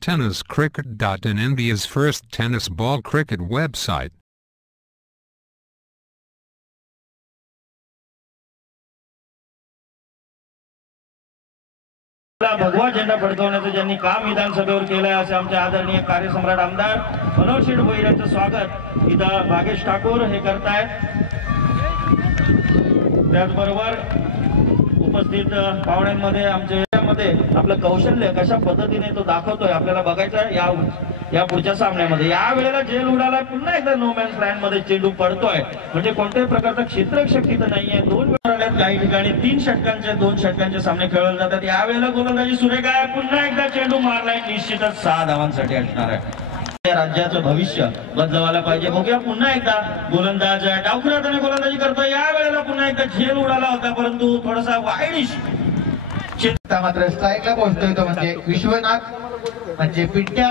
TennisCricket.in, India's first tennis ball cricket website. भगवा झेंडा फडकवण्याचं ज्यांनी काम विधानसभेवर केलंय असे आमचे आदरणीय कार्यसम्राट आमदार मनोज शेठ भोईर यांचं स्वागत इथं भागेश ठाकूर हे करतायत। त्याचबरोबर उपस्थित पाहुण्यांमध्ये आमचे आपलं कौशल्य कशा पद्धतीने तो दाखवतोय आपल्याला बघायचं या पुढच्या सामन्यामध्ये। या वेळेला जेल उडाला, पुन्हा एकदा नो मॅन्स लँड मध्ये चेंडू पडतोय, म्हणजे कोणत्याही प्रकारचा क्षेत्ररक्षक तिथं नाहीये। दोन वेळा काही ठिकाणी 2 षटकांचे सामने खेळले जातात। या वेळेला गोलंदाजी सुरेख आहे, पुन्हा एकदा चेंडू मारलाय, निश्चितच 6 धावांसाठी असणार आहे। राज्याचं भविष्य बदलवायला पाहिजे। बघूया पुन्हा एकदा गोलंदाज डावखुऱ्या हाताने गोलंदाजी करतोय। या वेळेला पुन्हा एकदा झेल उडाला होता, परंतु थोडासा वाईडिश मात्र स्ट्राईकला पोहोचतोय तो म्हणजे विश्वनाथ, म्हणजे पिट्ट्या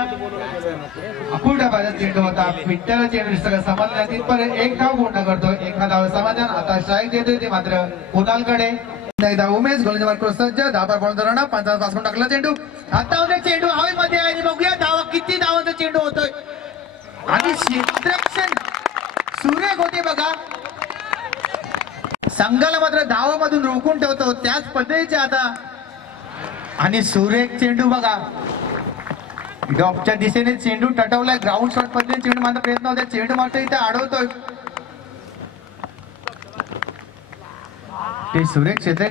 अकुलटा बाजार चेंडू होता। पिट्ट्याला चेंडू सगळं समाधान पण एक धाव पूर्ण करतोय, 1 धाव समाधान। आता स्ट्राईक देतोय ते मात्र कुणालकडे। एकदा उमेश गोलंदाज मार्ग सज्ज, धावा पॉइंट राणा 5 पासून टाकला चेंडू। आता उद्या चेंडू हवेमध्ये आहे आणि बघूया धावा किती धावांचा चेंडू होतोय आणि क्षेत्ररक्षण सुरेख होते बघा। संघाला मात्र धावामधून रोखून ठेवतो त्याच पद्धतीचे आता आणि सुरेख चेंडू बघा। डॉपच्या दिशेने चेंडू टटवलाय, ग्राउंड शॉट पद्धतीने चेंडू मारण्याचा प्रयत्न होता, चेंडू मात्र इथे अडवतोय ते सुरेख क्षेत्र।